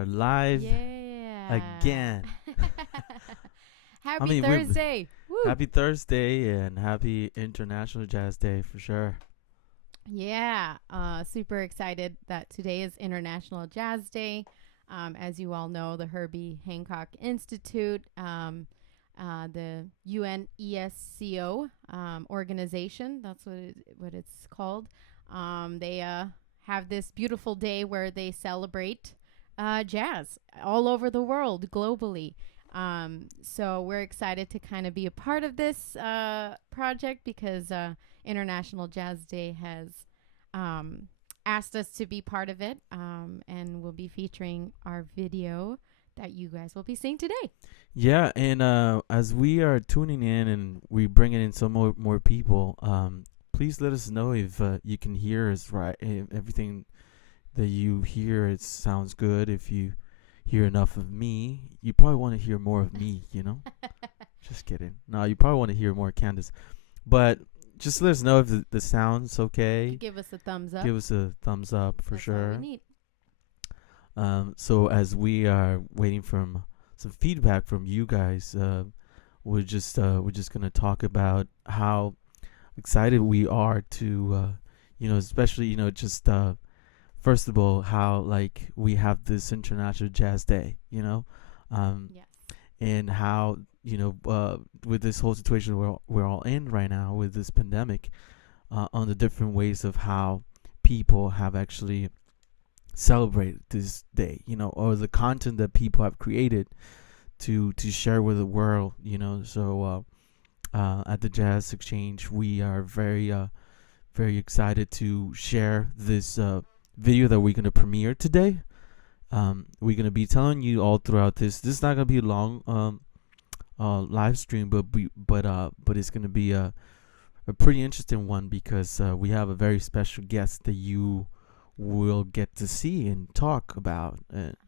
are live Yeah. again. Happy Thursday. Woo. Happy Thursday and happy International Jazz Day for sure. Yeah. Super excited that today is International Jazz Day. As you all know, the Herbie Hancock Institute, the UNESCO organization, that's what it's called. They have this beautiful day where they celebrate jazz all over the world globally. So we're excited to kind of be a part of this project because International Jazz Day has asked us to be part of it, and we'll be featuring our video that you guys will be seeing today. Yeah, and as we are tuning in and we bringing in some more people, please let us know if you can hear us right. If everything that you hear, it sounds good. If you hear enough of me, you probably want to hear more of me, you know? Just kidding. No, you probably want to hear more Candace. But just let us know if the sound's okay. Give us a thumbs up. Give us a thumbs up for That's sure. all we need. So as we are waiting from some feedback from you guys, we're just gonna talk about how excited we are to, especially just first of all how like we have this International Jazz Day, Yes. and how with this whole situation we're all in right now with this pandemic, on the different ways of how people have actually celebrated this day, or the content that people have created to share with the world, So at the Jazz Exchange, we are very excited to share this video that we're gonna premiere today. We're gonna be telling you all throughout this. This is not gonna be a long live stream, but it's gonna be a pretty interesting one because we have a very special guest that you will get to see and talk about,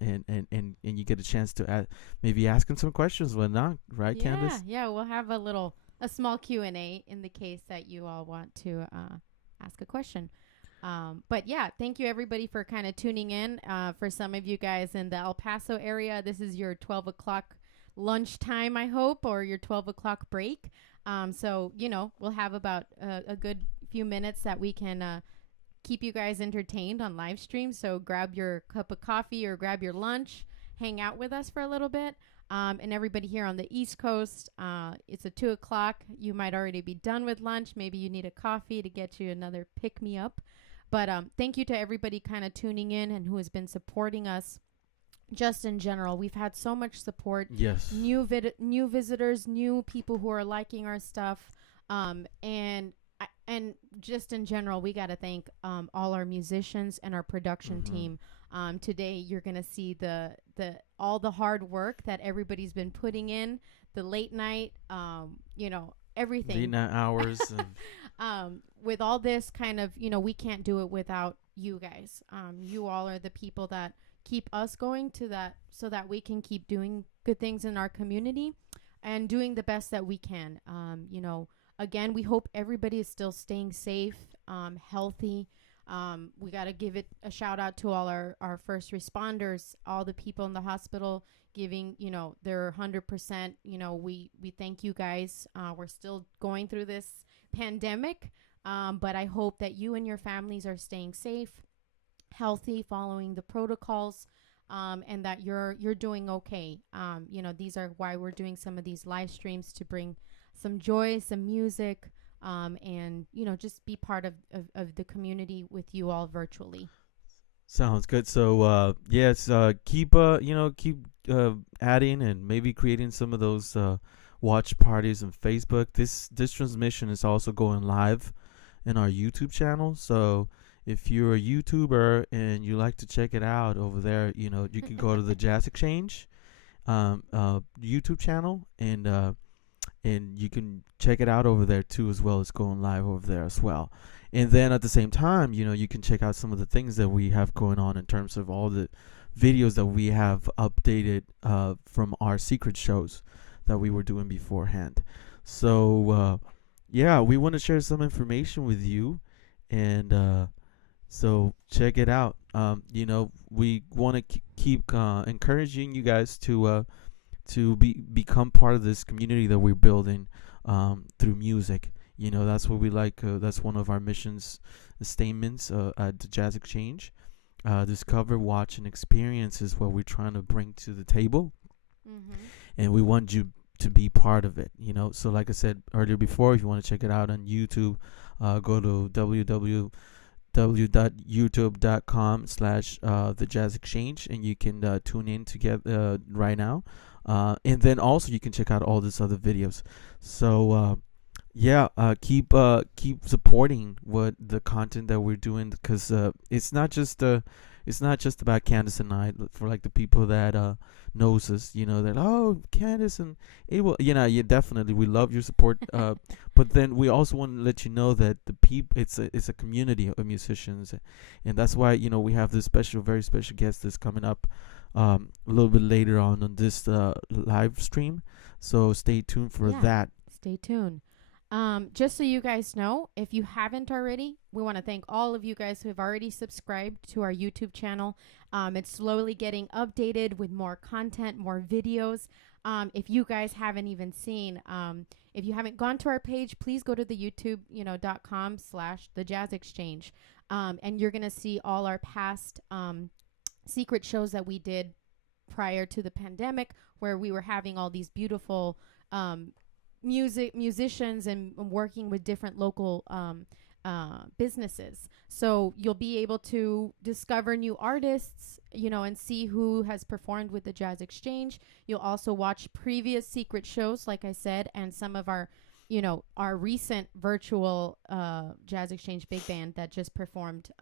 and you get a chance to maybe ask him some questions, whatnot, right, Candace? Yeah, we'll have a small Q&A in the case that you all want to ask a question. But yeah, thank you everybody for kind of tuning in. For some of you guys in the El Paso area, this is your 12 o'clock lunchtime, I hope, or your 12 o'clock break. So, we'll have about a good few minutes that we can keep you guys entertained on live stream. So grab your cup of coffee or grab your lunch, hang out with us for a little bit. And everybody here on the East Coast, it's a 2 o'clock. You might already be done with lunch. Maybe you need a coffee to get you another pick-me-up. But thank you to everybody kind of tuning in and who has been supporting us. Just in general, we've had so much support. Yes. New visitors, new people who are liking our stuff. And just in general, we got to thank all our musicians and our production team. Today, you're going to see all the hard work that everybody's been putting in, the late night, everything. Late night hours. With all this kind of, we can't do it without you guys. You all are the people that keep us going so that we can keep doing good things in our community and doing the best that we can. Again, we hope everybody is still staying safe, healthy. We got to give it a shout out to all our first responders, all the people in the hospital giving, their 100%. We thank you guys. We're still going through this pandemic, but I hope that you and your families are staying safe, healthy, following the protocols, and that you're doing okay. These are why we're doing some of these live streams, to bring some joy, some music, and just be part of the community with you all virtually. Sounds good. So yes, keep adding and maybe creating some of those watch parties on Facebook. This transmission is also going live in our YouTube channel. So if you're a YouTuber and you like to check it out over there, you can go to the Jazz Exchange YouTube channel, and you can check it out over there too, as well as going live over there as well. And then at the same time, you can check out some of the things that we have going on in terms of all the videos that we have updated from our secret shows that we were doing beforehand. So we want to share some information with you, and so check it out. we want to keep encouraging you guys to become part of this community that we're building through music. That's what we like. That's one of our missions statements at the Jazz Exchange. Discover, watch, and experience is what we're trying to bring to the table, and we want you to be part of it. So like I said earlier before, if you want to check it out on YouTube, go to www.youtube.com/the Jazz Exchange, and you can tune in together right now. And then also you can check out all these other videos. So keep supporting what the content that we're doing, because it's not just about Candace and I. For like the people that knows us, that, oh, Candace and Abel, definitely we love your support. But then we also want to let you know that the people, it's a community of musicians, and that's why we have this very special guest that's coming up a little bit later on this live stream. So stay tuned for that. Stay tuned. Just so you guys know, if you haven't already, we want to thank all of you guys who have already subscribed to our YouTube channel. It's slowly getting updated with more content, more videos. If you guys haven't even seen, if you haven't gone to our page, please go to the youtube.com/the Jazz Exchange. And you're going to see all our past secret shows that we did prior to the pandemic, where we were having all these beautiful musicians and working with different local businesses. So you'll be able to discover new artists, and see who has performed with the Jazz Exchange. You'll also watch previous secret shows, like I said, and some of our recent virtual Jazz Exchange big band that just performed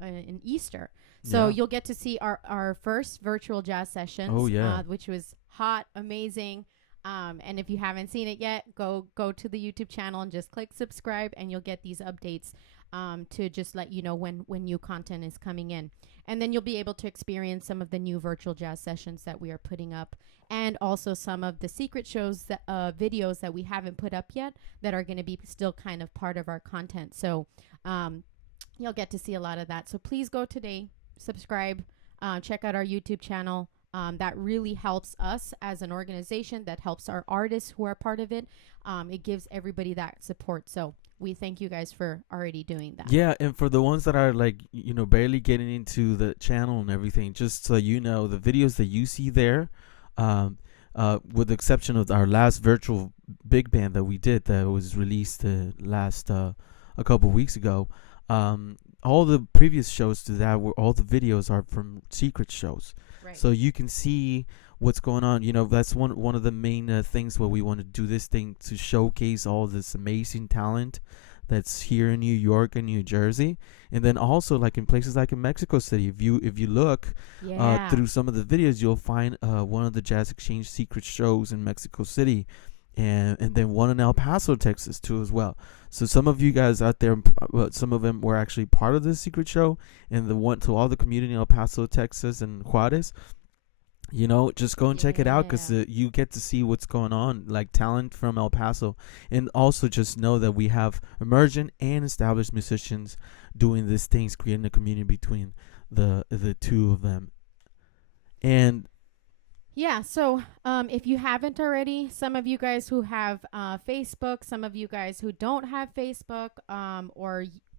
in Easter. So you'll get to see our first virtual jazz sessions, which was hot, amazing. And if you haven't seen it yet, go to the YouTube channel and just click subscribe, and you'll get these updates to just let you know when new content is coming in. And then you'll be able to experience some of the new virtual jazz sessions that we are putting up, and also some of the secret shows, that videos that we haven't put up yet that are going to be still kind of part of our content. So you'll get to see a lot of that. So please go today, subscribe, check out our YouTube channel. That really helps us as an organization. That helps our artists who are part of it. It gives everybody that support. So we thank you guys for already doing that. Yeah, and for the ones that are barely getting into the channel and everything, just so you know, the videos that you see there, with the exception of our last virtual big band that we did, that was released last a couple weeks ago, all the previous shows to that, all the videos are from secret shows. Right. So you can see what's going on. That's one of the main things where we want to do this thing, to showcase all this amazing talent that's here in New York and New Jersey, and then also like in places like in Mexico City. If you look through some of the videos, you'll find one of the Jazz Exchange secret shows in Mexico City, and then one in El Paso, Texas too as well. So some of you guys out there, some of them were actually part of this secret show, and the one to all the community in El Paso, Texas, and Juarez. Just go and check it out, because you get to see what's going on, like talent from El Paso, and also just know that we have emerging and established musicians doing these things, creating a community between the two of them. And so if you haven't already, some of you guys who have Facebook, some of you guys who don't have Facebook,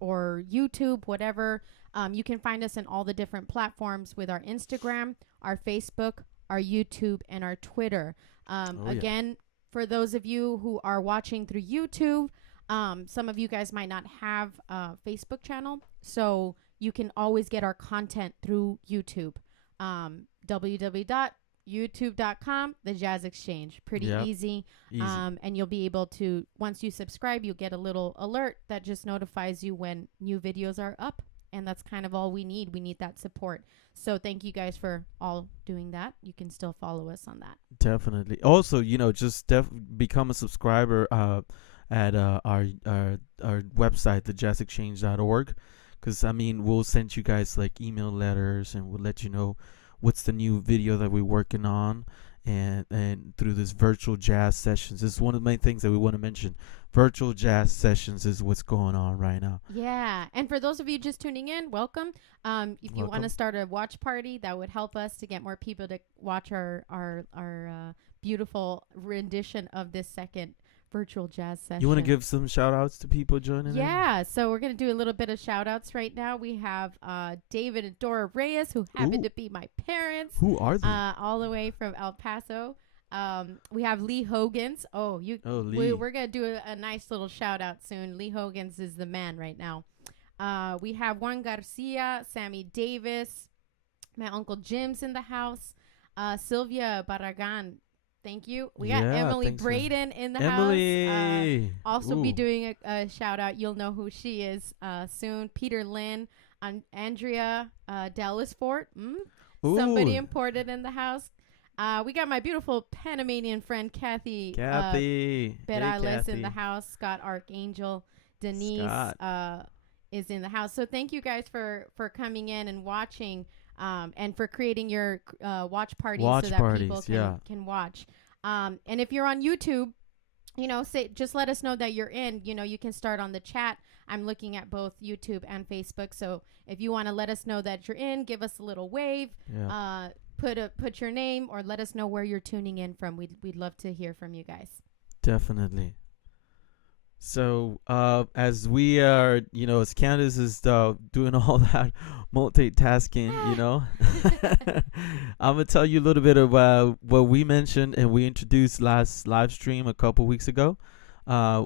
or YouTube, whatever, you can find us in all the different platforms with our Instagram, our Facebook, our YouTube, and our Twitter. Again, for those of you who are watching through YouTube, some of you guys might not have a Facebook channel, so you can always get our content through YouTube. www.youtube.com, the Jazz Exchange. Pretty easy. And you'll be able to, once you subscribe, you'll get a little alert that just notifies you when new videos are up. And that's kind of all we need. We need that support. So thank you guys for all doing that. You can still follow us on that. Definitely. Also, just become a subscriber at our website, thejazzexchange.org, because we'll send you guys like email letters, and we'll let you know what's the new video that we're working on, and through this virtual jazz sessions. This is one of the main things that we want to mention. Virtual jazz sessions is what's going on right now. Yeah. And for those of you just tuning in, welcome. If you want to Welcome. start a watch party, that would help us to get more people to watch our beautiful rendition of this second virtual jazz session. You want to give some shout outs to people joining in? Yeah, so we're going to do a little bit of shout outs right now. We have David and Dora Reyes, who happen Ooh. to be my parents, Who are they? all the way from El Paso. We have Lee Hogans. Lee. We're going to do a nice little shout out soon. Lee Hogans is the man right now. We have Juan Garcia, Sammy Davis, my Uncle Jim's in the house, Sylvia Barragan. Thank you. We got Emily Braden in the house. Also be doing a shout out. You'll know who she is soon. Peter Lynn, Andrea Dallas Fort. Somebody important in the house. We got my beautiful Panamanian friend Kathy Perales in the house. Scott Archangel. Denise is in the house. So thank you guys for coming in and watching. And for creating your watch parties so that people can watch. And if you're on YouTube, just let us know that you're in. You can start on the chat. I'm looking at both YouTube and Facebook. So if you want to let us know that you're in, give us a little wave. Yeah. Put your name or let us know where you're tuning in from. We'd love to hear from you guys. Definitely. So, as we are, as Candace is doing all that multitasking, I'm gonna tell you a little bit about what we mentioned and we introduced last live stream a couple weeks ago,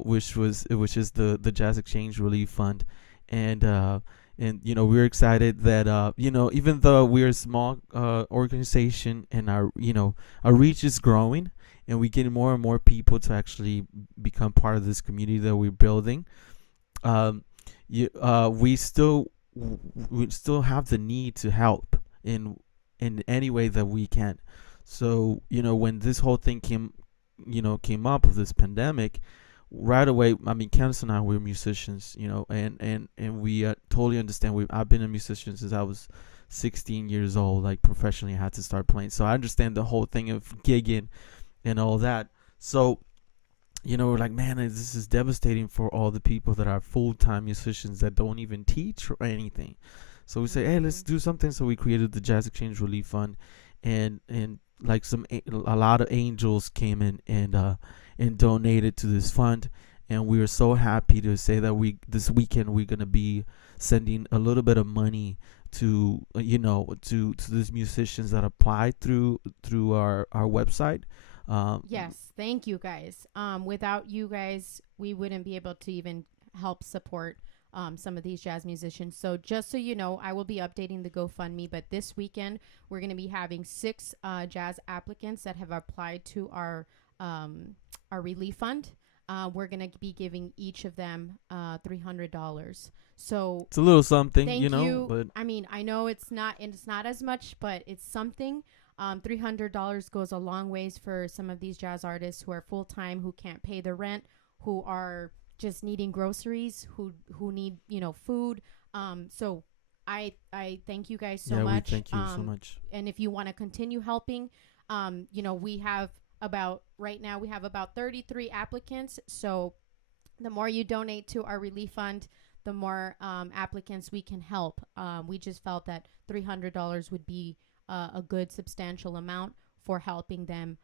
which is the Jazz Exchange Relief Fund, and we're excited that even though we're a small organization and our reach is growing. And we get more and more people to actually become part of this community that we're building. We still have the need to help in any way that we can. So when this whole thing came up of this pandemic, right away. I mean, Candace and I, we're musicians, and we totally understand. I've been a musician since I was 16 years old. Like professionally, I had to start playing. So I understand the whole thing of gigging and all that. So, we're like, man, this is devastating for all the people that are full-time musicians that don't even teach or anything. So we say, hey, let's do something. So we created the Jazz Exchange Relief Fund, and like a lot of angels came in and donated to this fund. And we are so happy to say that this weekend we're gonna be sending a little bit of money to to these musicians that applied through our website. Yes, thank you guys. Without you guys, we wouldn't be able to even help support some of these jazz musicians. So just so you know, I will be updating the GoFundMe, but this weekend we're going to be having 6 jazz applicants that have applied to our relief fund. We're going to be giving each of them $300. So it's a little something, thank you. But I mean, I know it's not as much, but it's something. $300 goes a long ways for some of these jazz artists who are full-time, who can't pay their rent, who are just needing groceries, who need food. So I thank you guys so much. We thank you so much. And if you want to continue helping, we have right now we have about 33 applicants. So the more you donate to our relief fund, the more applicants we can help. We just felt that $300 would be a good substantial amount for helping them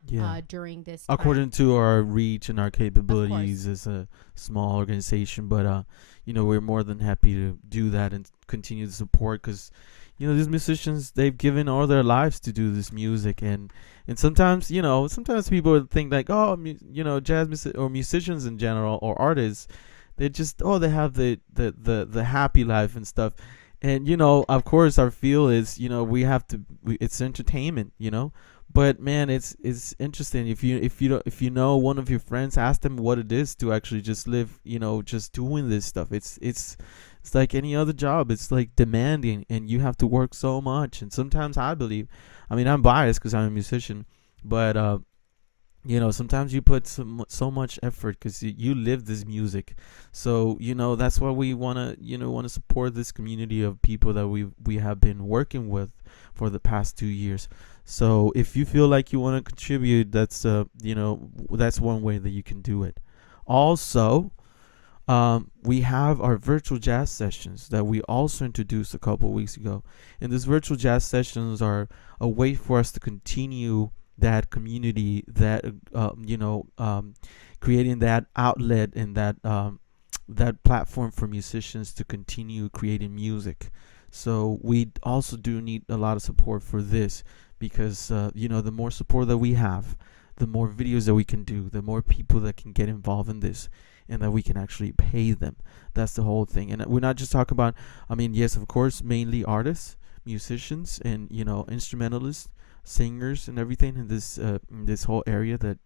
during this time. According to our reach and our capabilities as a small organization, but we're more than happy to do that and continue to support, because these musicians, they've given all their lives to do this music, and sometimes people think like, jazz or musicians in general or artists, they just they have the happy life and stuff. And of course our feel is it's entertainment, but man, it's interesting if you know one of your friends, ask them what it is to actually just live, just doing this stuff. It's like any other job. It's like demanding, and you have to work so much. And sometimes I believe, I mean, I'm biased because I'm a musician, but sometimes you put so much effort because you live this music. So that's why we want to support this community of people that we have been working with for the past 2 years. So if you feel like you want to contribute, that's that's one way that you can do it. Also, we have our virtual jazz sessions that we also introduced a couple weeks ago. And these virtual jazz sessions are a way for us to continue that community, that creating that outlet and that platform for musicians to continue creating music. So we also do need a lot of support for this because the more support that we have, the more videos that we can do, the more people that can get involved in this, and that we can actually pay them. That's the whole thing. And we're not just talking about, I mean, yes, of course, mainly artists, musicians, and instrumentalists, singers, and everything in this whole area that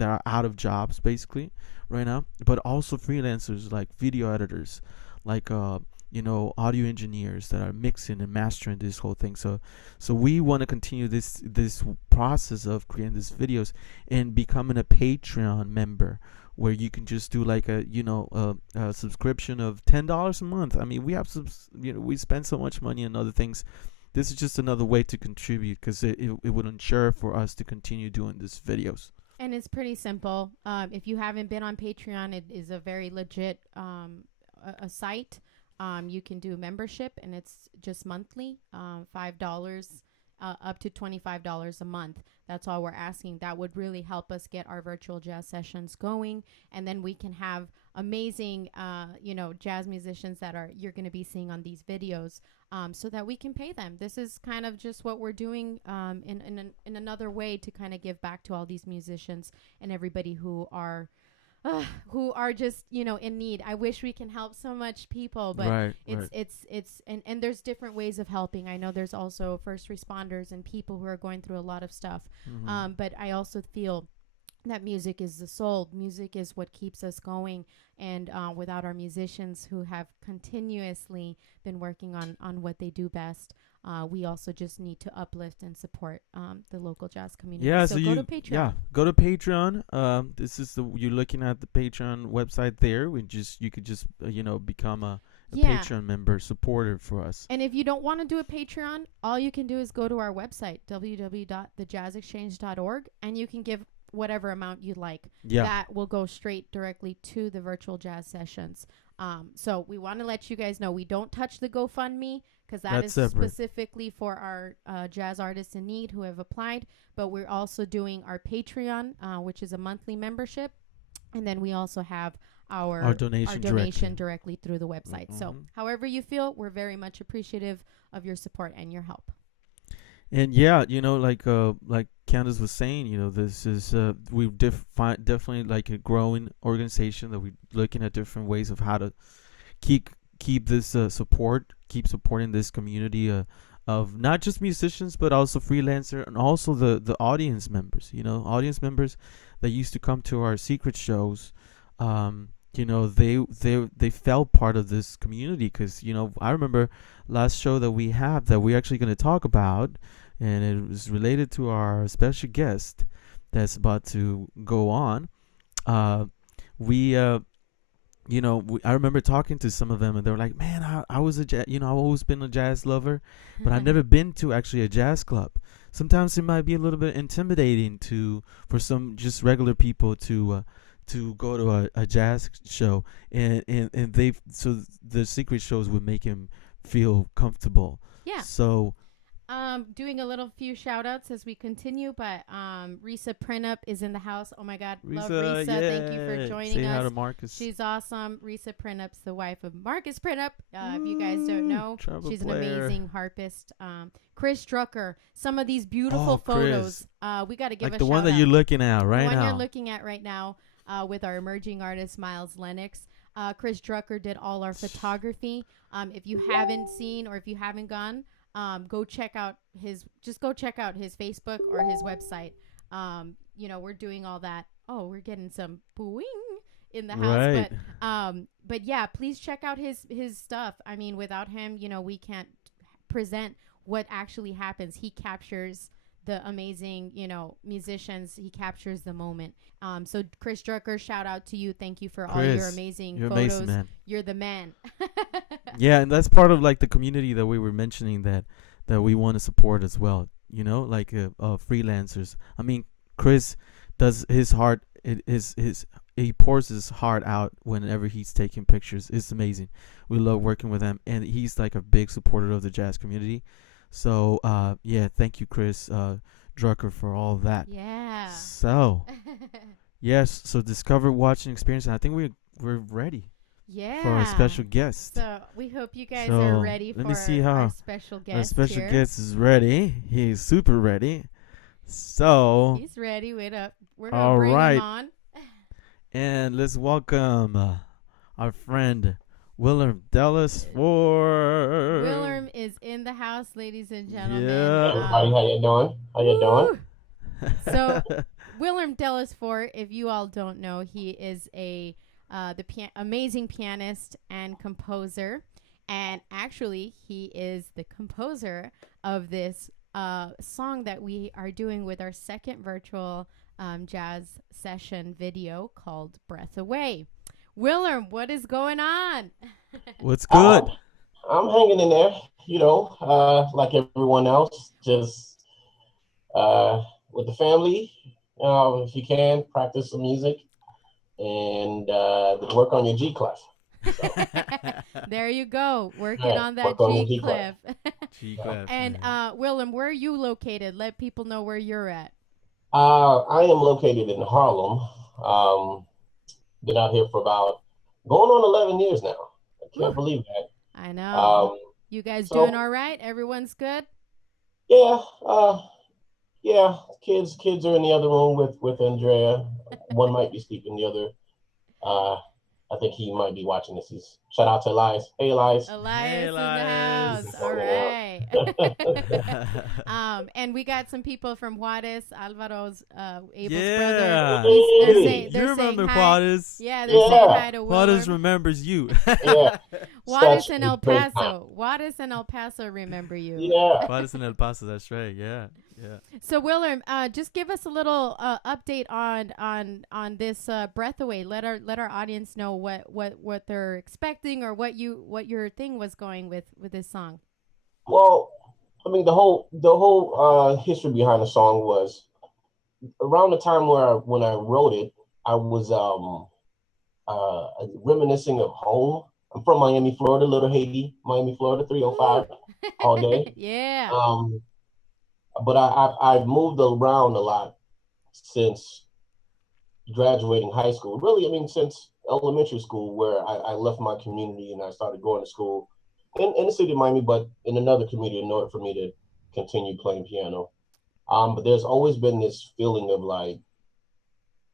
are out of jobs basically right now, but also freelancers like video editors, like audio engineers that are mixing and mastering this whole thing. So we want to continue this process of creating these videos and becoming a Patreon member, where you can just do like a subscription of $10 a month. I mean, we spend so much money on other things. This is just another way to contribute, because it would ensure for us to continue doing these videos. And it's pretty simple. If you haven't been on Patreon, it is a very legit a site. You can do membership, and it's just monthly, $5 up to $25 a month. That's all we're asking. That would really help us get our virtual jazz sessions going, and then we can have amazing, jazz musicians that you're going to be seeing on these videos, so that we can pay them. This is kind of just what we're doing in another way to kind of give back to all these musicians and everybody who are just in need. I wish we can help so much people, but it's and there's different ways of helping. I know there's also first responders and people who are going through a lot of stuff, but I also feel that music is the soul. Music is what keeps us going, and without our musicians who have continuously been working on what they do best, we also just need to uplift and support the local jazz community. Yeah, so go to Patreon. Yeah, go to Patreon. This is you're looking at the Patreon website there. You could just become a Patreon member, supporter for us. And if you don't want to do a Patreon, all you can do is go to our website, www.thejazzexchange.org, and you can give whatever amount you'd like. Yeah. That will go straight directly to the virtual jazz sessions. So we want to let you guys know we don't touch the GoFundMe, because that's separate. Specifically for our jazz artists in need who have applied. But we're also doing our Patreon, which is a monthly membership. And then we also have our donation directly through the website. So however you feel, we're very much appreciative of your support and your help. And yeah, like Candace was saying, this is we definitely like a growing organization that we're looking at different ways of how to keep this keep supporting this community of not just musicians but also freelancer, and also the audience members. Audience members that used to come to our secret shows. They felt part of this community, because I remember last show that we have that we're actually going to talk about, and it was related to our special guest that's about to go on. I remember talking to some of them, and they were like, "Man, I was I've always been a jazz lover, but I've never been to actually a jazz club. Sometimes it might be a little bit intimidating for some just regular people to go to a jazz show, and so the secret shows would make him feel comfortable." Yeah. So doing a little few shout outs as we continue, but Risa Printup is in the house. Oh my God, love Risa. Thank you for joining us. Say hi to Marcus. She's awesome. Risa Printup's the wife of Marcus Printup. If you guys don't know, she's an amazing harpist. Chris Drucker, some of these beautiful photos. We got to give a shout out. The one that you're looking at right now. The one you're looking at right now, with our emerging artist Miles Lennox. Chris Drucker did all our photography. If you haven't seen, or if you haven't gone, go check out his Facebook or his website. We're doing all that. Oh, we're getting some booing in the house, but yeah, please check out his stuff. I mean, without him, we can't present what actually happens. He captures the amazing, musicians. He captures the moment. So Chris Drucker, shout out to you. Thank you for all your amazing photos. Amazing, man. You're the man. Yeah, and that's part of like the community that we were mentioning that we want to support as well. like freelancers. I mean, Chris does his heart. His he pours his heart out whenever he's taking pictures. It's amazing. We love working with him, and he's like a big supporter of the jazz community. So yeah, thank you, Chris Drucker, for all that. Yeah. So yes, so discover, watching, experience, and I think we're ready Yeah. for our special guest. So we hope you guys So, are ready for let me see how our special guest our special here. guest is ready. He's super ready. So He's ready. Wait up. We're all gonna bring right. him on. And let's welcome our friend Willard Ellis for Willard is in the house, ladies and gentlemen. Yeah. Everybody, how you doing? How you doing? So, Willard Ellis, for if you all don't know, he is amazing pianist and composer, and actually, he is the composer of this song that we are doing with our second virtual jazz session video called "Breath Away." Willard, what is going on? What's good? I'm hanging in there, like everyone else, just with the family. If you can, practice some music and work on your G clef. So. There you go, working on that G clef. And Willard, where are you located? Let people know where you're at. I am located in Harlem. Been out here for about going on 11 years now. I can't believe that. I know. You guys doing all right? Everyone's good? Yeah. Yeah. Kids are in the other room with Andrea. One might be sleeping, the other. I think he might be watching this. Shout out to Elias. Hey, Elias. Elias in the house. All right. And we got some people from Juarez, Alvaro's Abel's brother. You remember Juarez? Yeah, they're saying hi to Willard. Juarez remembers you. Yeah. Juarez and El Paso. Juarez and El Paso remember you. Yeah. Juarez and El Paso, that's right. Yeah. Yeah. So Willard, just give us a little update on this Breath Away. Let our audience know what they're expecting or what your thing was going with this song. Well, I mean the whole history behind the song was around the time when I wrote it. I was reminiscing of home. I'm from Miami, Florida, Little Haiti, Miami, Florida, 305 all day. Yeah. But I've moved around a lot since graduating high school. Really, I mean, since elementary school, where I left my community and I started going to school in the city of Miami, but in another community in order for me to continue playing piano. But there's always been this feeling of like,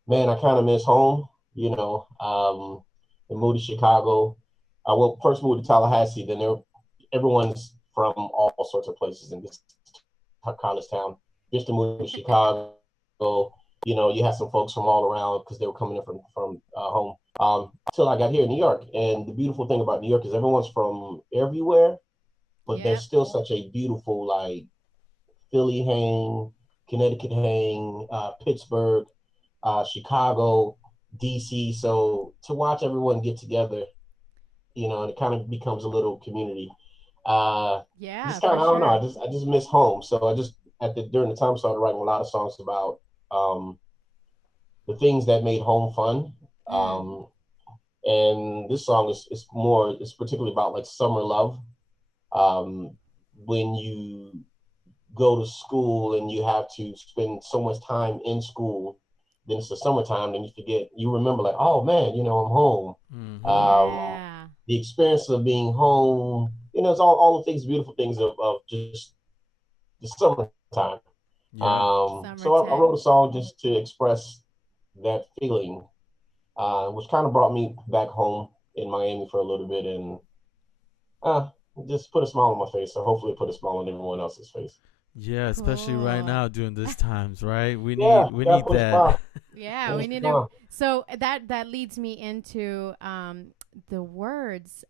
man, I kind of miss home, I moved to Chicago. I first moved to Tallahassee, then everyone's from all sorts of places in this college town. Just to move to Chicago, you had some folks from all around because they were coming in from home. Until I got here in New York, and the beautiful thing about New York is everyone's from everywhere, but there's still such a beautiful like Philly hang, Connecticut hang, Pittsburgh, Chicago, DC. So to watch everyone get together, and it kind of becomes a little community. Just kind of, I don't know. I just miss home. So I just during the time started writing a lot of songs about the things that made home fun. And this song is particularly about like summer love. When you go to school and you have to spend so much time in school, then it's the summertime, then you remember like, oh man, I'm home. Mm-hmm. The experience of being home, it's all the things, beautiful things of just the summertime. Yeah. So I wrote a song just to express that feeling, which kind of brought me back home in Miami for a little bit and just put a smile on my face. So hopefully put a smile on everyone else's face. Yeah, especially right now during these times, right? We need that. Yeah, we need to. So that leads me into the words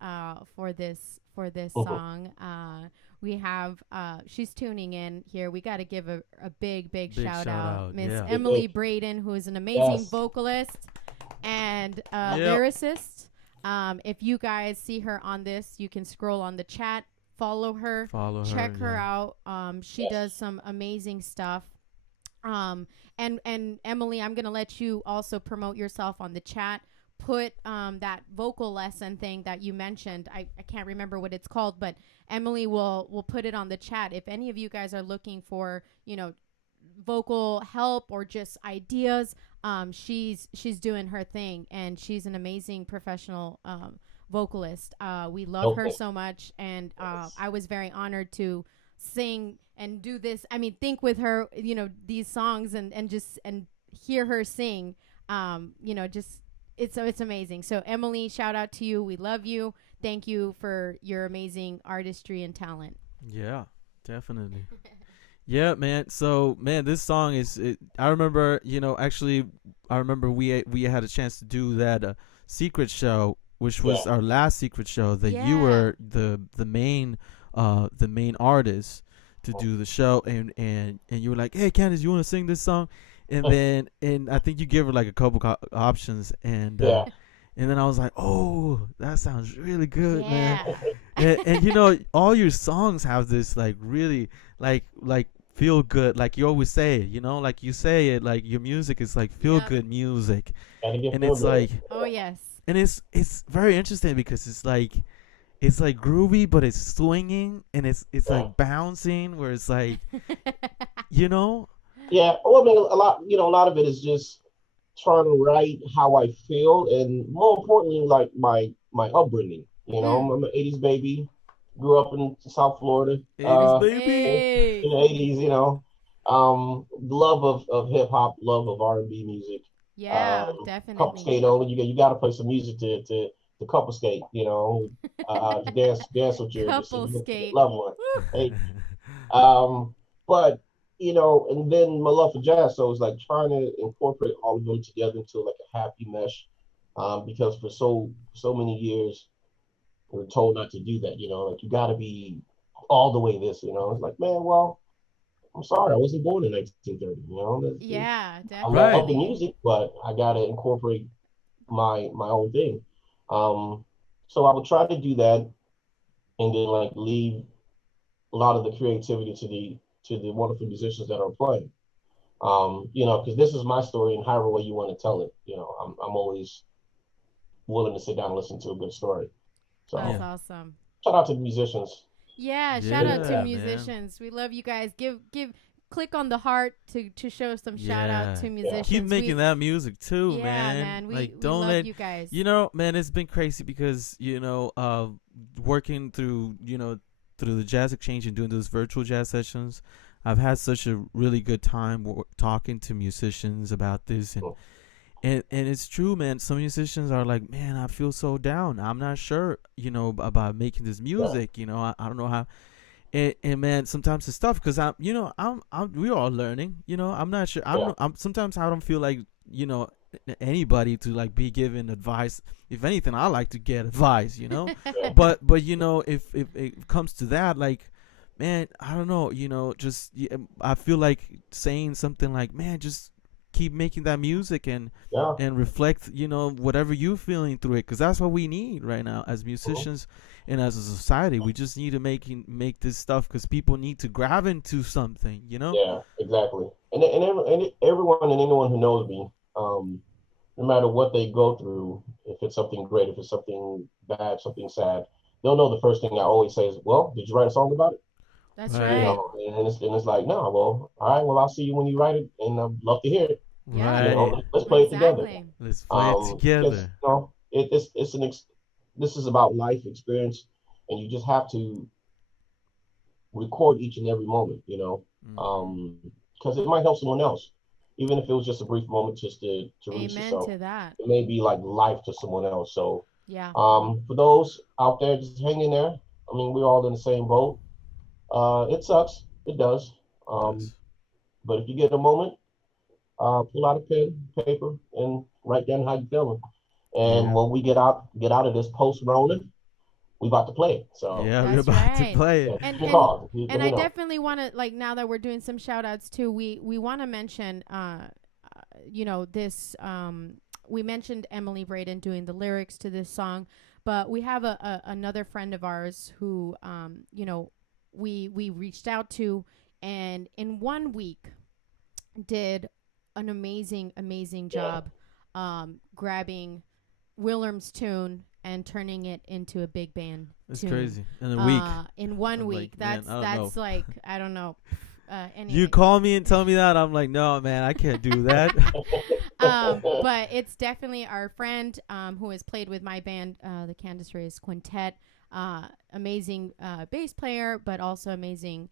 for this song. We have she's tuning in here. We got to give a big shout out, Miss Emily Braden, who is an amazing vocalist and lyricist. If you guys see her on this, you can scroll on the chat follow her, check her yeah. out. She does some amazing stuff. And Emily, I'm gonna let you also promote yourself on the chat. Put that vocal lesson thing that you mentioned. I can't remember what it's called, but Emily will put it on the chat. If any of you guys are looking for, vocal help or just ideas, she's doing her thing, and she's an amazing professional vocalist. We love her so much, and I was very honored to sing and do this. I mean, think with her, these songs and just and hear her sing. Just it's amazing. So Emily, shout out to you. We love you. Thank you for your amazing artistry and talent. Yeah, definitely. Yeah, man. So, man, this song I remember, actually, I remember we had a chance to do that secret show, which was our last secret show that you were the main artist to do the show, and you were like, hey, Candace, you want to sing this song? And then I think you gave her like a couple options, and then I was like, oh, that sounds really good, man. And all your songs have this like really like feel good, like you always say, like you say it, like your music is like feel good music, and it's like, oh yes, and it's very interesting because it's like groovy, but it's swinging, and it's like bouncing, where it's like, Yeah, well, I mean, a lot of it is just trying to write how I feel, and more importantly, like my upbringing. I'm an '80s baby, grew up in South Florida. 80s baby. Hey. In the '80s, love of hip hop, love of R&B music. Yeah, Couple definitely. skate only. You got to play some music to couple skate. To dance with your couple skate loved one. Hey, but and then my love for jazz. So it's like trying to incorporate all of them together into like a happy mesh. Because for so many years we were told not to do that. Like you got to be all the way this. It's like, man, well, I'm sorry, I wasn't born in 1930. Yeah, I definitely. love the music, but I got to incorporate my own thing. So I would try to do that, and then like leave a lot of the creativity to the wonderful musicians that are playing. Because this is my story, and however way you want to tell it, I'm always willing to sit down and listen to a good story. So that's awesome. Shout out to the musicians. Yeah, shout out to musicians. We love you guys. Click on the heart to show some shout out to musicians. Keep making that music too, man. We don't love you guys. Man, it's been crazy because working through through the Jazz Exchange and doing those virtual jazz sessions, I've had such a really good time talking to musicians about this, and it's true, man. Some musicians are like, man, I feel so down. I'm not sure, about making this music. I don't know how. And man, sometimes it's tough because we're all learning. I'm not sure. Sometimes I don't feel like anybody to like be given advice. If anything, I like to get advice. But if it comes to that, like, man, I don't know. I feel like saying something like, man, just keep making that music and reflect, whatever you're feeling through it, because that's what we need right now as musicians. And as a society, we just need to make this stuff because people need to grab into something, Yeah, exactly. And everyone and anyone who knows me, no matter what they go through, if it's something great, if it's something bad, something sad, they'll know the first thing I always say is, "Well, did you write a song about it?" That's right. And it's like, no, well, all right, well, I'll see you when you write it, and I'd love to hear it. Yeah. Right. Let's play it together. Let's play it together. This is about life experience, and you just have to record each and every moment, because it might help someone else, even if it was just a brief moment, just to reach yourself. To that. It may be like life to someone else. So yeah. For those out there, just hang in there. I mean, we're all in the same boat. It sucks. It does. But if you get a moment, pull out a pen, paper, and write down how you're feeling. And when we get out of this post-Rona, we about to play it. So we're about to play it. And I definitely want to, like, now that we're doing some shout outs too, we want to mention this we mentioned Emily Braden doing the lyrics to this song, But we have another friend of ours who, we reached out to, and in 1 week did an amazing job grabbing Willerm's tune and turning it into a big band. It's tune. crazy. In a week. In 1 week. Like, That's like, I don't know. Anyway. You call me and tell me that, I'm like, no, man, I can't do that. But it's definitely our friend who has played with my band, the Candace Reyes Quintet. Amazing bass player, but also amazing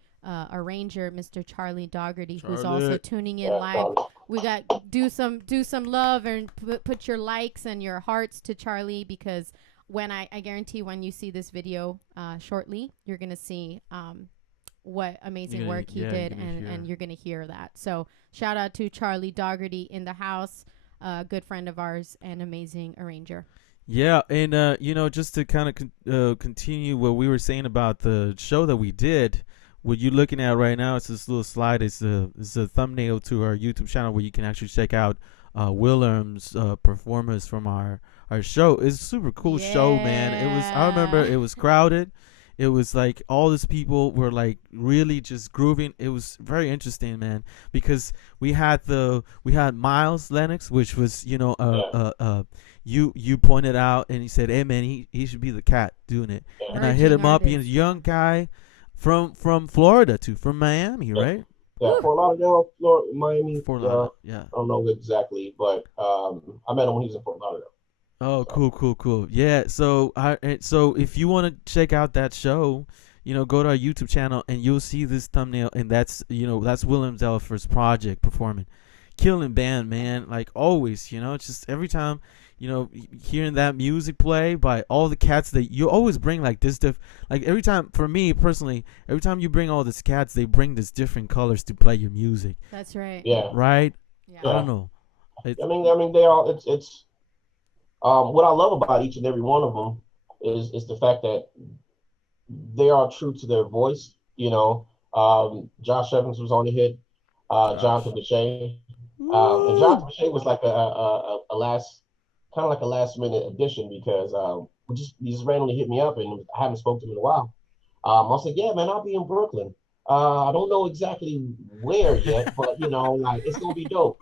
arranger, Mr. Charlie Dougherty, who's also tuning in live. We got do some love and put your likes and your hearts to Charlie, because when I guarantee when you see this video shortly, you're gonna see what amazing work he did, and you're gonna hear that. So shout out to Charlie Dougherty in the house, a good friend of ours and amazing arranger. Yeah, and just to kind of continue what we were saying about the show that we did, what you're looking at right now is this little slide. It's a thumbnail to our YouTube channel where you can actually check out Willem's performance from our show. It's a super cool show, man. I remember it was crowded. It was like all these people were like really just grooving. It was very interesting, man, because we had Miles Lennox, which was you pointed out, and he said, hey man, he should be the cat doing it. And I hit him up. He's a young guy from Florida too, from Miami, right? Yeah, Fort Lauderdale, Florida, Miami. Fort Lauderdale, yeah. I don't know exactly, but I met him when he was in Fort Lauderdale. Oh, cool. Yeah, so if you want to check out that show, go to our YouTube channel and you'll see this thumbnail, and that's Willard Ellis' project performing. Killing band, man. Like always, it's just every time, hearing that music play by all the cats that you always bring, like this like every time, for me personally, every time you bring all these cats, they bring this different colors to play your music. That's right. Yeah. Right? Yeah. I don't know. I mean they all it's what I love about each and every one of them is the fact that they are true to their voice. Josh Evans was on the hit, Jonathan Bechet, and Jonathan Bechet was like a last minute addition, because he just randomly hit me up, and I haven't spoken to him in a while. I said, yeah, man, I'll be in Brooklyn. I don't know exactly where yet, but like it's gonna be dope.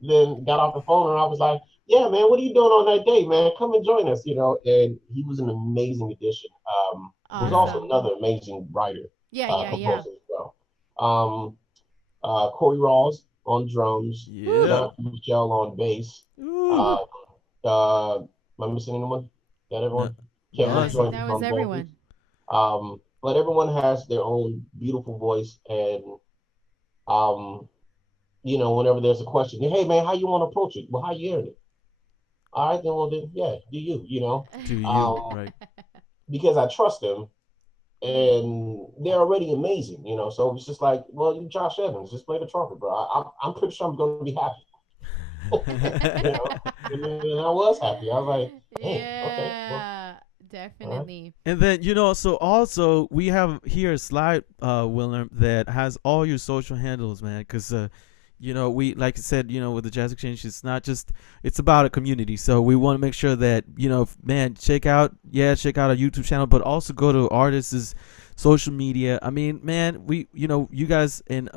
Then got off the phone and I was like, yeah, man, what are you doing on that day, man? Come and join us, and he was an amazing addition. He was also another amazing writer. Composer as well. Corey Rawls on drums. Yeah. Michelle on bass. Am I missing anyone? Got everyone? That was everyone. But everyone has their own beautiful voice, and whenever there's a question, hey man, how you want to approach it? Well, how you hearing it? All right, then, do you, Do you, right? Because I trust them, and they're already amazing, so it's just like, well, you Josh Evans, just play the trumpet, bro. I'm pretty sure I'm going to be happy. And I was happy. I was like, hey, okay, well, definitely. And then, so also we have here a slide, Willard, that has all your social handles, man, because we, like I said, with the Jazz Exchange, it's about a community. So we want to make sure that, man, check out our YouTube channel, but also go to artists' social media. I mean, man, you guys, and,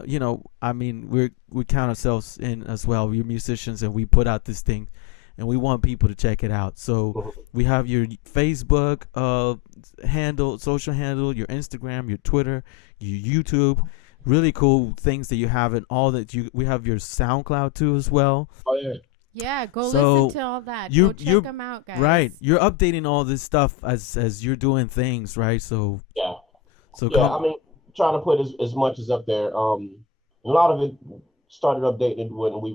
we count ourselves in as well. We're musicians, and we put out this thing, and we want people to check it out. So we have your Facebook social handle, your Instagram, your Twitter, your YouTube. Really cool things that you have, and all that we have your SoundCloud too as well. Oh yeah. Yeah, go listen to all that. Go check them out, guys. Right, you're updating all this stuff as you're doing things, right? So yeah. I mean, trying to put as much as up there. A lot of it started updating when we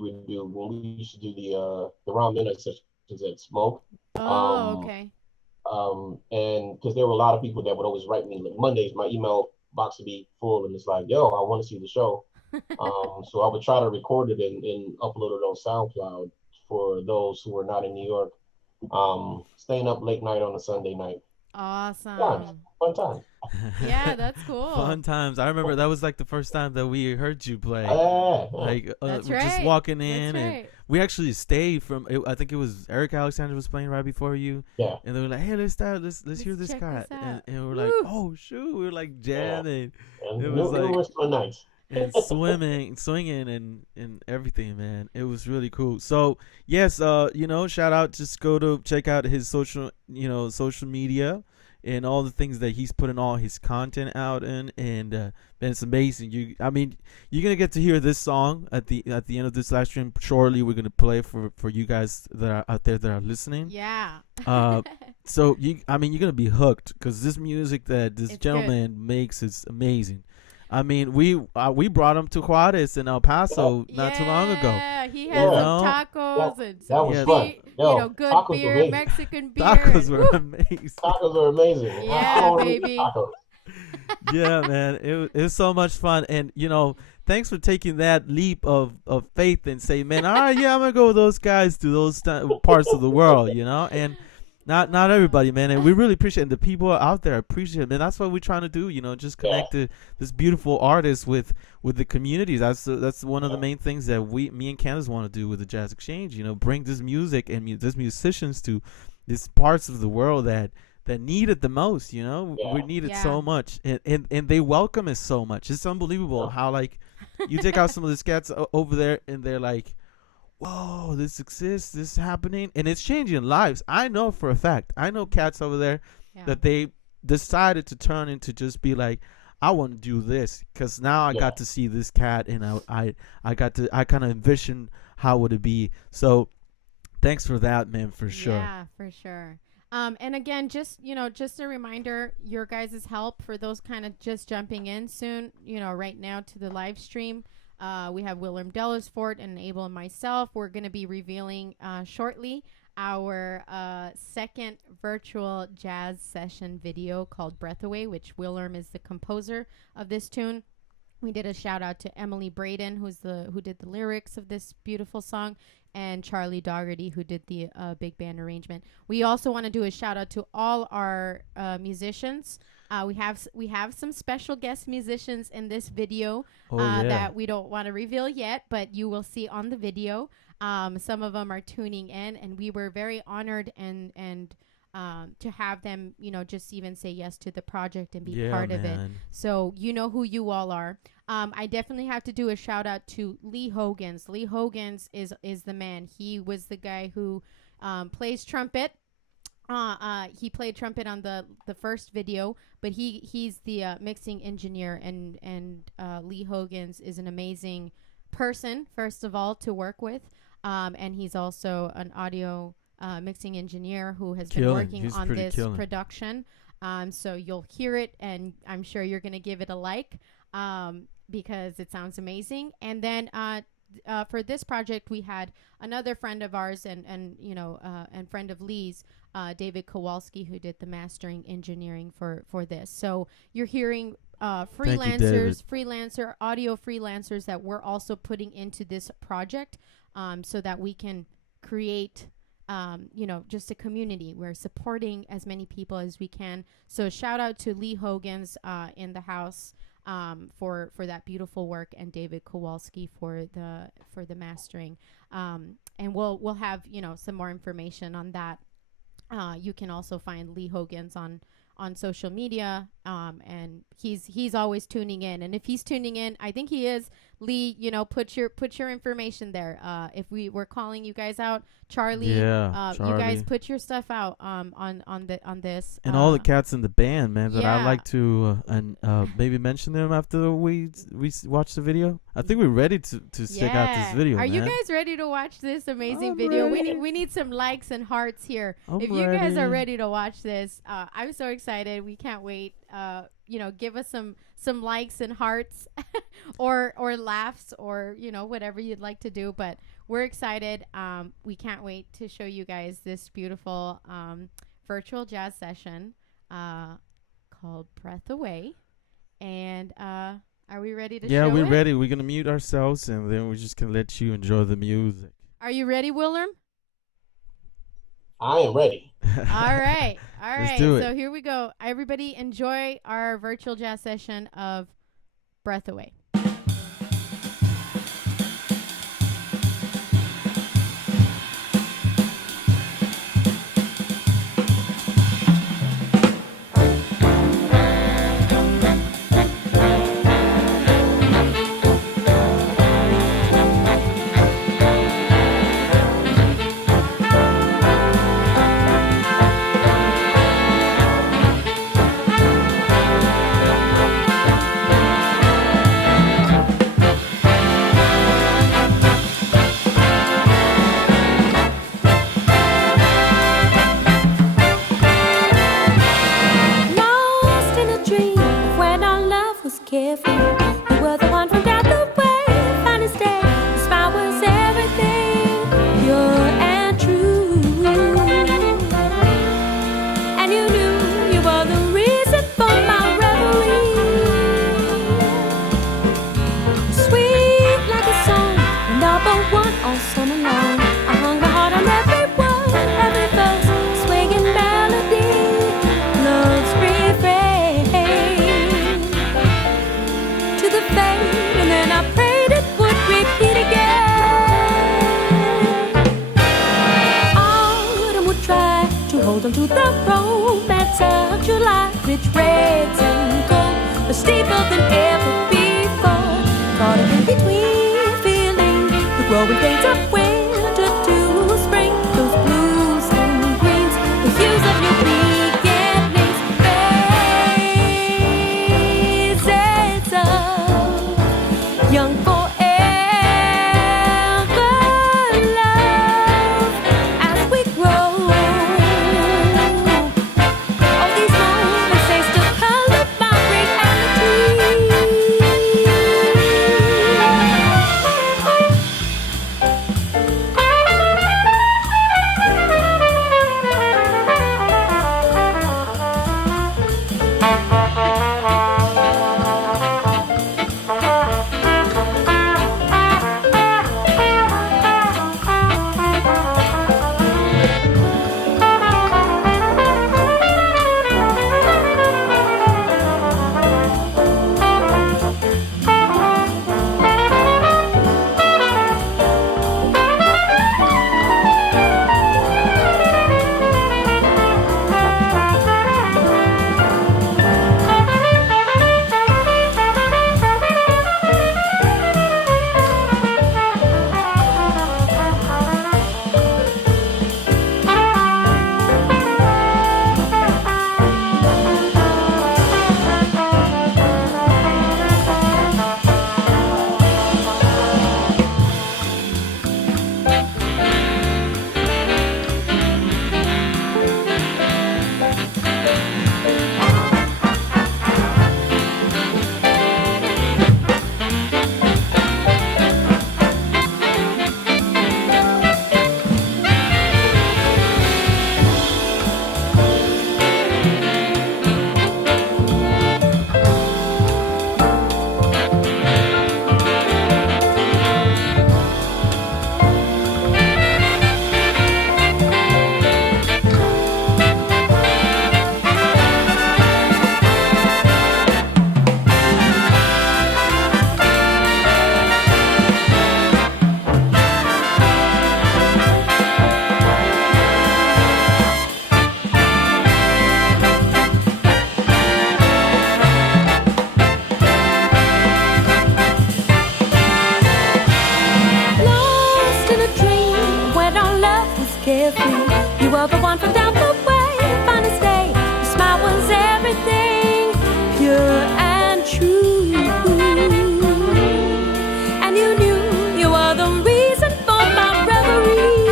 used to do the round minute sessions at Smoke. Oh, okay. And because there were a lot of people that would always write me like Mondays, my email box would be full, and it's like, yo, I want to see the show. So I would try to record it and upload it on SoundCloud for those who are not in New York. Staying up late night on a Sunday night. Awesome. Fun time. Yeah, that's cool. Fun times. I remember that was like the first time that we heard you play. That's like right. just walking in, That's right. we actually stayed from. I think it was Eric Alexander was playing right before you, Yeah. and they were like, "Hey, let's hear this check guy," this out. and we're like, Woo. "Oh shoot!" We were like jamming. And It was like numerous fun nights. and swinging, and everything, man. It was really cool. So yes, shout out. Just go to check out his social media, and all the things that he's putting all his content out in, and man, it's amazing. You're gonna get to hear this song at the end of this live stream. Shortly, we're gonna play for you guys that are out there that are listening. Yeah. So you're gonna be hooked, because this music that this It's gentleman makes is amazing. We brought him to Juarez in El Paso not too long ago. Yeah, he had Yeah. some tacos and That some was Yes. fun. Yo, good tacos were beer, amazing. Mexican beer. Tacos and were woo. amazing. Tacos are amazing. Yeah, I wanna eat baby. tacos. Yeah, man, it was so much fun, and thanks for taking that leap of faith and say, man, all right, yeah, I'm gonna go with those guys to those parts of the world, and not everybody, man, and we really appreciate it. The people out there appreciate it, man. That's what we're trying to do, just connect this beautiful artist with the communities. That's one of the main things that me and Candace want to do with the Jazz Exchange. Bring this music and these musicians to these parts of the world that need it the most. We need it so much, and they welcome it so much. It's unbelievable how, like, you take out some of the cats over there, and they're like, whoa, this exists, this is happening, and it's changing lives. I know for a fact. I know cats over there that they decided to turn into just be like, I want to do this, because now I got to see this cat, and I kind of envision how would it be. So thanks for that, man, for sure. Yeah, for sure. And again, just a reminder, your guys' help for those kind of just jumping in soon, right now to the live stream. We have Willard Ellis, Fort, and Abel and myself. We're going to be revealing shortly our second virtual jazz session video called Breath Away, which Willard is the composer of this tune. We did a shout out to Emily Braden, who did the lyrics of this beautiful song, and Charlie Dougherty, who did the big band arrangement. We also want to do a shout out to all our musicians. We have some special guest musicians in this video that we don't want to reveal yet, but you will see on the video. Some of them are tuning in, and we were very honored and to have them, just even say yes to the project and be part of it. So you know who you all are. I definitely have to do a shout out to Lee Hogans. Lee Hogans is the man. He was the guy who plays trumpet. He played trumpet on the first video, but he's the mixing engineer, and Lee Hogans is an amazing person, first of all, to work with, and he's also an audio mixing engineer who has been working on this production. So you'll hear it, and I'm sure you're going to give it a like, because it sounds amazing. And then for this project, we had another friend of ours and friend of Lee's, David Kowalski, who did the mastering engineering for this. So you're hearing audio freelancers that we're also putting into this project, so that we can create just a community. We're supporting as many people as we can. So shout out to Lee Hogans in the house for that beautiful work, and David Kowalski for the mastering. And we'll have some more information on that. You can also find Lee Hogans on social media, and he's always tuning in. And if he's tuning in, I think he is. Lee, put your information there. If we're calling you guys out, Charlie, Charlie, you guys put your stuff out on this. And all the cats in the band, man, that I'd like to maybe mention them after we watch the video. I think we're ready to check out this video. Are you guys ready to watch this amazing video? Ready. We need some likes and hearts here. If you guys are ready to watch this, I'm so excited. We can't wait. Give us some likes and hearts or laughs, or whatever you'd like to do, but we're excited. We can't wait to show you guys this beautiful virtual jazz session called Breath Away. And are we ready to show it? Yeah, we're ready. We're gonna mute ourselves, and then we're just gonna let you enjoy the music. Are you ready, Willard? I am ready. All right. Let's do it. So here we go. Everybody enjoy our virtual jazz session of Breath Away. hold on to the romance of July, rich reds and gold, but steeper than ever before. Caught in between, feeling the growing pains of winter to spring, those blues and greens, the hues of new beginnings, phases of young forever love as we grow. All these moments, they still color my reality. Lost in a dream when our love was carefree. You were the one from down the way. Finest day, your smile was everything, pure and true. And you knew you were the reason for my reverie.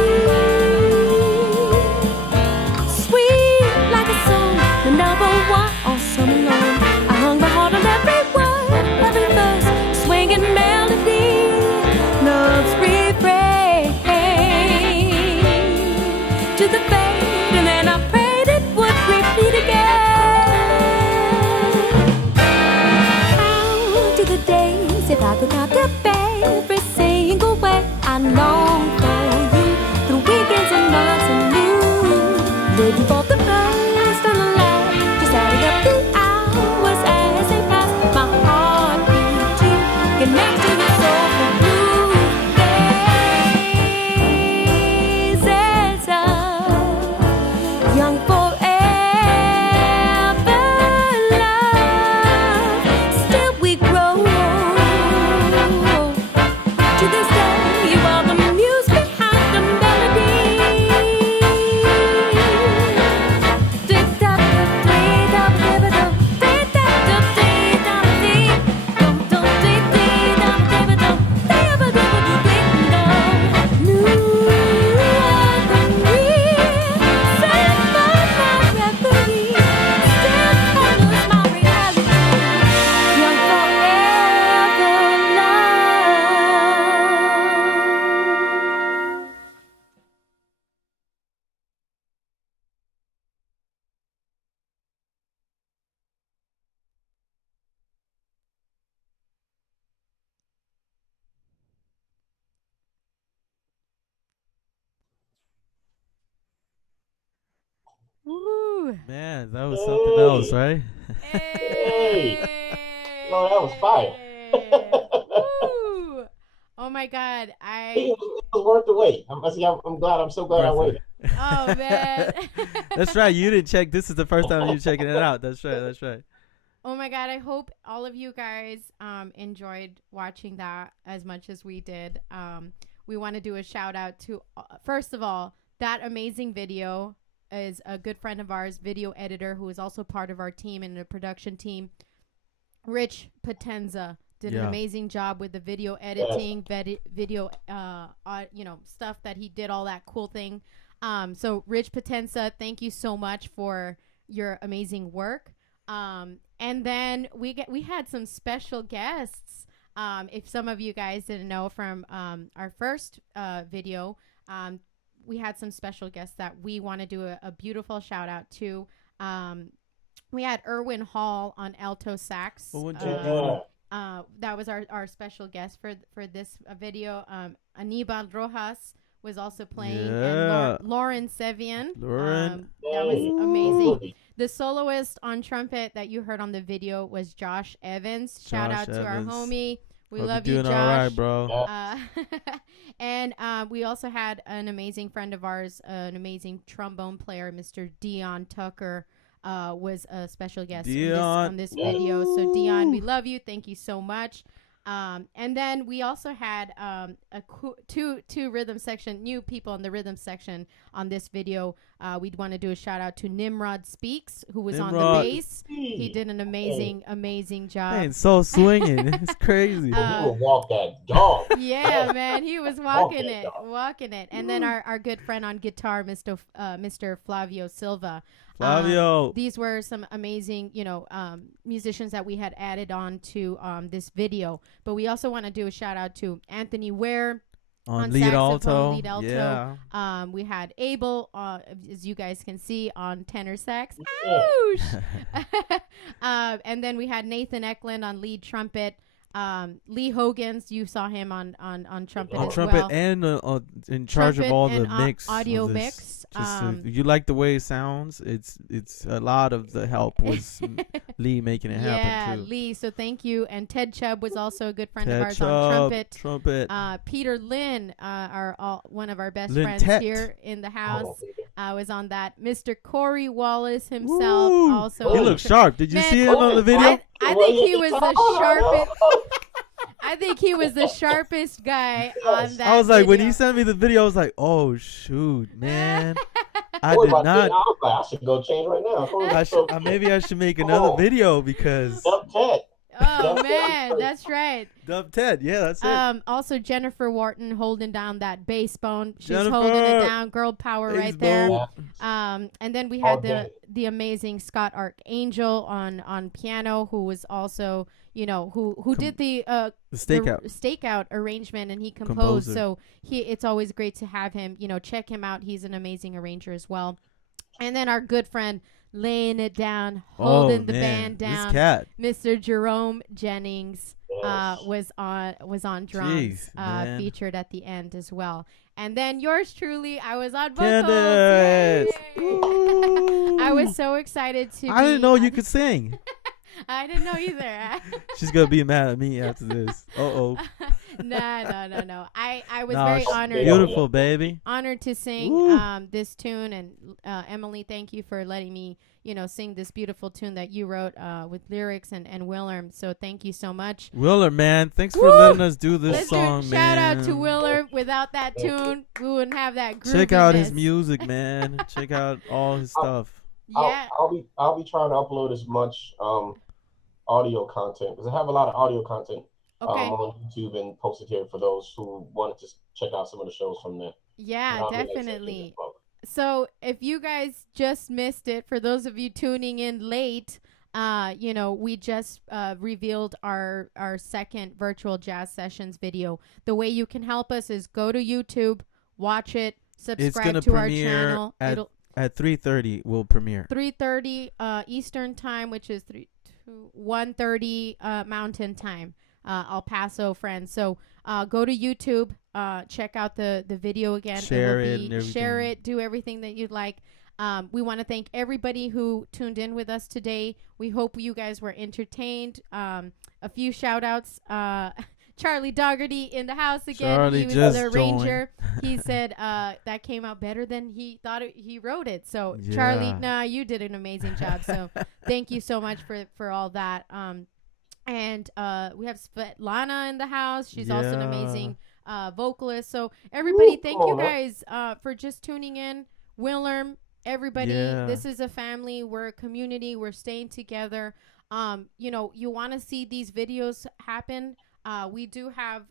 Sweet like a song, the number one all summer long. I hung my heart on every word, every verse, swinging melody. Love's refrain to the fade, and then I prayed it would repeat again. Count to the days if I could count up every single way I long for you, through weekends and months and noon, waiting for the first and the last, just adding up the hours as they pass. My heart beat too, get next to your soulful blue phases of young forever love. Still we grow. To this day, you are the muse behind the melody. Woo! Man, that was something else, right? Hey. No, that was fire. Woo! Oh my God, It was worth the wait. I'm glad. I'm so glad I waited. Oh man. That's right. You didn't check. This is the first time you're checking it out. That's right. That's right. Oh my God, I hope all of you guys enjoyed watching that as much as we did. We want to do a shout out to, first of all, that amazing video is a good friend of ours, video editor, who is also part of our team and the production team. Rich Potenza did an amazing job with the video editing, video, stuff that he did, all that cool thing. So Rich Potenza, thank you so much for your amazing work. And then we had some special guests. If some of you guys didn't know from our first video, we had some special guests that we want to do a beautiful shout out to. We had Erwin Hall on alto sax. That was our special guest for this video. Anibal Rojas was also playing, and Lauren Sevian. Lauren. That was amazing. The soloist on trumpet that you heard on the video was Josh Evans. Shout out to our homie. We love you, Josh. Doing all right, bro. And we also had an amazing friend of ours, an amazing trombone player, Mr. Dion Tucker, was a special guest on this video. So Dion, we love you. Thank you so much. And then we also had two rhythm section, new people in the rhythm section on this video. We'd want to do a shout out to Nimrod Speaks, who was on the bass. He did an amazing job. Man, so swinging. It's crazy. He will walk that dog. Yeah, man, he was walking it. And then our good friend on guitar, Mr. Flavio Silva. Flavio. These were some amazing, musicians that we had added on to this video. But we also want to do a shout out to Anthony Ware on lead saxophone, alto. lead alto. Yeah. We had Abel, as you guys can see, on tenor sax. Ouch! And then we had Nathan Eklund on lead trumpet. Lee Hogan's, you saw him on trumpet as trumpet well. And in charge of all the mix, audio mix. You like the way it sounds. It's a lot of the help was Lee making it happen too. Yeah, Lee. So thank you. And Ted Chubb was also a good friend of ours on trumpet. Peter Lynn, one of our best friends here in the house, was on that. Mr. Corey Wallace himself also. He looked sharp. Did you see him on the video? I think he was the sharpest. I think he was the sharpest guy on that. I was like, video. when he sent me the video, I was like, oh shoot, man. I did not. I should go change right now. Maybe I should make another video because. Oh man, that's right. Dub Ted, yeah, that's it. Also Jennifer Wharton holding down that bass bone. She's holding it down. Girl power right there. And then we had the amazing Scott Archangel on piano, who was also, who did the stakeout arrangement, and he composed. So it's always great to have him. Check him out. He's an amazing arranger as well. And then our good friend, laying it down, holding the band down, Mr. Jerome Jennings was on drums, featured at the end as well. And then yours truly, I was on vocals. I was so excited to. I didn't know you could sing. I didn't know either. She's gonna be mad at me after this. No. I was very honored. Beautiful, baby. Honored to sing this tune, and Emily, thank you for letting me, sing this beautiful tune that you wrote with lyrics and Willard. So thank you so much, Willard, man. Thanks for letting us do this song, man. Shout out to Willard. Without that tune, we wouldn't have that grooviness. Check out his music, man. Check out all his stuff. Yeah, I'll be trying to upload as much audio content, because I have a lot of audio content on YouTube and posted here for those who wanted to check out some of the shows from there. Yeah, definitely. So if you guys just missed it, for those of you tuning in late, we just revealed our second virtual jazz sessions video. The way you can help us is go to YouTube, watch it, subscribe to our channel. At 3:30 we'll premiere. 3:30 Eastern time, which is 1:30 Mountain time. El Paso friends. So go to YouTube, check out the video again. Share it, share it, do everything that you'd like. We want to thank everybody who tuned in with us today. We hope you guys were entertained. A few shout outs Charlie Dougherty in the house again. Charlie He was just the joined. ranger. He said that came out better than he thought he wrote it. So Yeah. Charlie, you did an amazing job. So thank you so much for all that. And we have Svetlana in the house. She's also an Yeah. amazing vocalist. So everybody, thank you come on, guys for just tuning in. Willem, everybody, Yeah. this is a family. We're a community. We're staying together. You want to see these videos happen. We do have,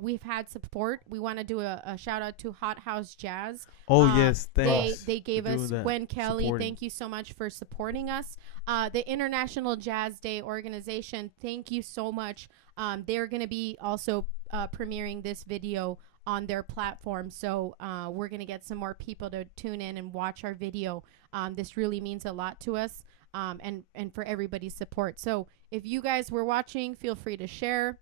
we've had support. We want to do a shout out to Hot House Jazz. Oh, yes. Thanks. They gave for us doing that, Gwen Kelly. supporting. Thank you so much for supporting us. The International Jazz Day organization. Thank you so much. They're going to be also premiering this video on their platform. So we're going to get some more people to tune in and watch our video. This really means a lot to us. And for everybody's support. So if you guys were watching, feel free to share.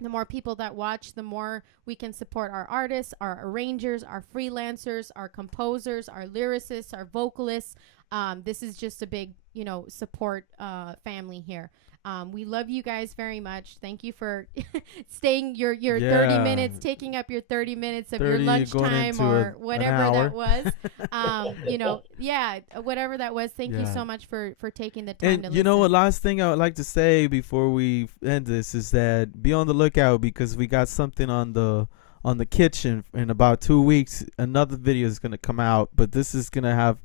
The more people that watch, the more we can support our artists, our arrangers, our freelancers, our composers, our lyricists, our vocalists. This is just a big, support family here. We love you guys very much. Thank you for staying your 30 Yeah. minutes, taking up your 30 minutes of your 30 going lunchtime into or an whatever hour. that was. Whatever that was. Thank you Yeah. so much for taking the time to And you know listen. what? Last thing I would like to say before we end this is that be on the lookout because we got something on the kitchen in about 2 weeks. Another video is gonna come out, but this is gonna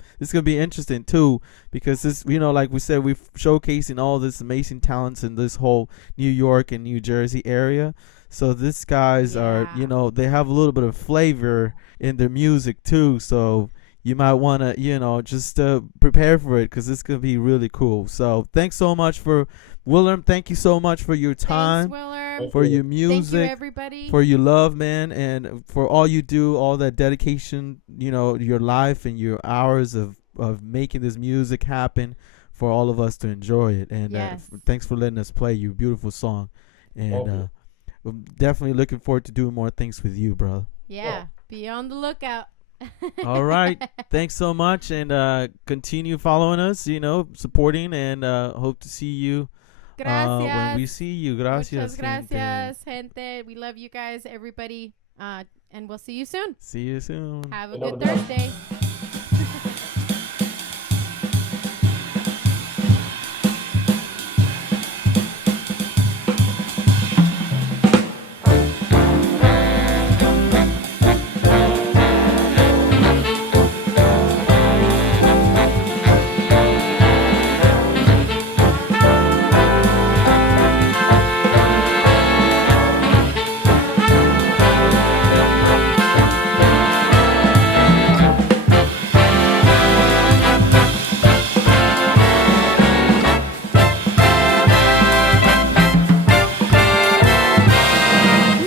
be interesting too because this, like we said, we're showcasing all this amazing talents in this whole New York and New Jersey area. So these guys are, Yeah. they have a little bit of flavor in their music too. So you might want to, just prepare for it because it's going to be really cool. So thanks so much for Willem. Thank you so much for your time, Thanks, Willard. for your Thank you, music, everybody. for your love, man, and for all you do, all that dedication, your life and your hours of making this music happen for all of us to enjoy it. And Yes. thanks for letting us play your beautiful song. Thank And you. I'm definitely looking forward to doing more things with you, bro. Yeah. Be on the lookout. All right. Thanks so much, and continue following us, supporting, and hope to see you Gracias. when we see you. Gracias. Muchas gracias, gente. We love you guys, everybody. And we'll see you soon. See you soon. Have a Know good the deal. Thursday.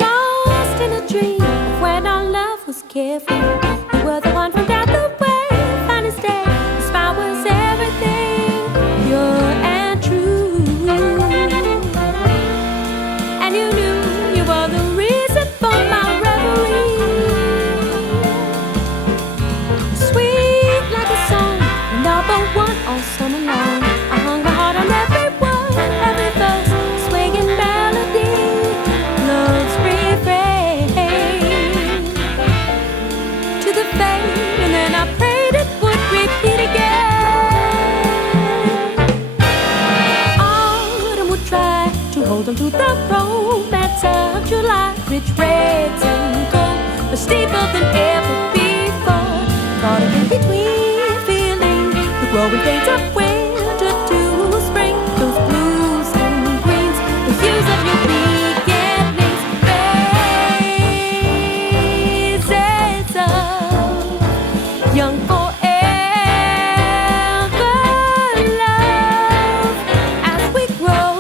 Lost in a dream of when our love was carefree. You were the one from down the way. Finest day, your smile was everything, pure and true. And you knew you were the reason for my reverie. Sweet like a song, number one all summer long. I hung my heart on every word, every verse, swinging melody. Love's refrain to the fade, and then I prayed it would repeat again. Autumn would try to hold on to the romance of July, rich reds and gold, but steeper than ever before. Caught in between, feeling the growing pains of winter to spring, those blues and greens, the hues of new beginnings, phases of young forever love as we grow.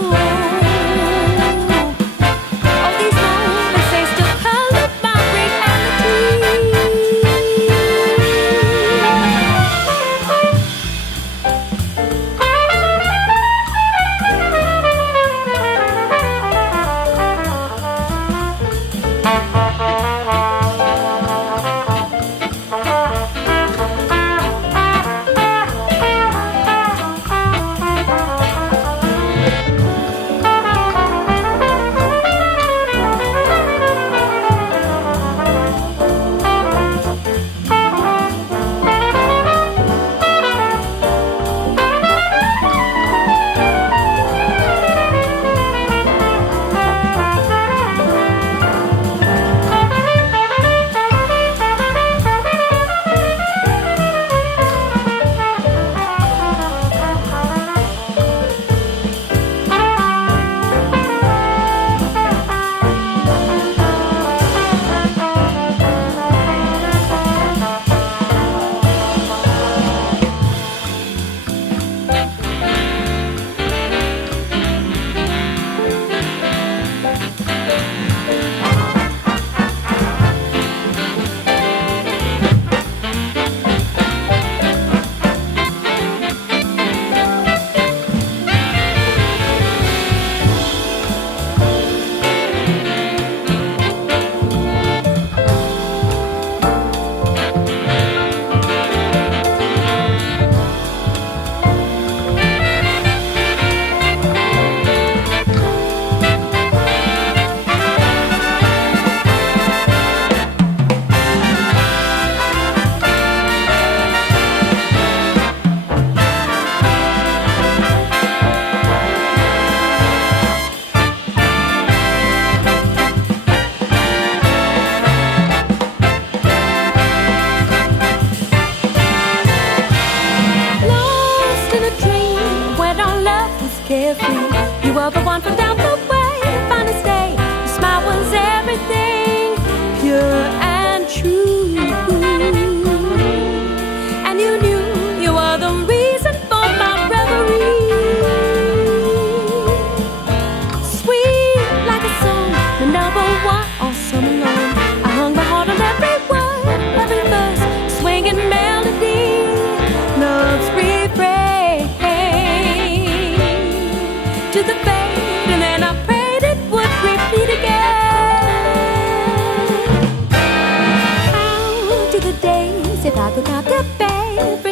All these moments, they still color my reality. carefree. You were the one from down the way. Finest day, your smile was everything, pure and true. And you knew you were the reason for my reverie. Sweet like a song, the number one all summer long. I hung my heart on every word, every verse, swinging melody, love's refrain to the fade, and then I prayed it would repeat again. How do the days, if I could count the baby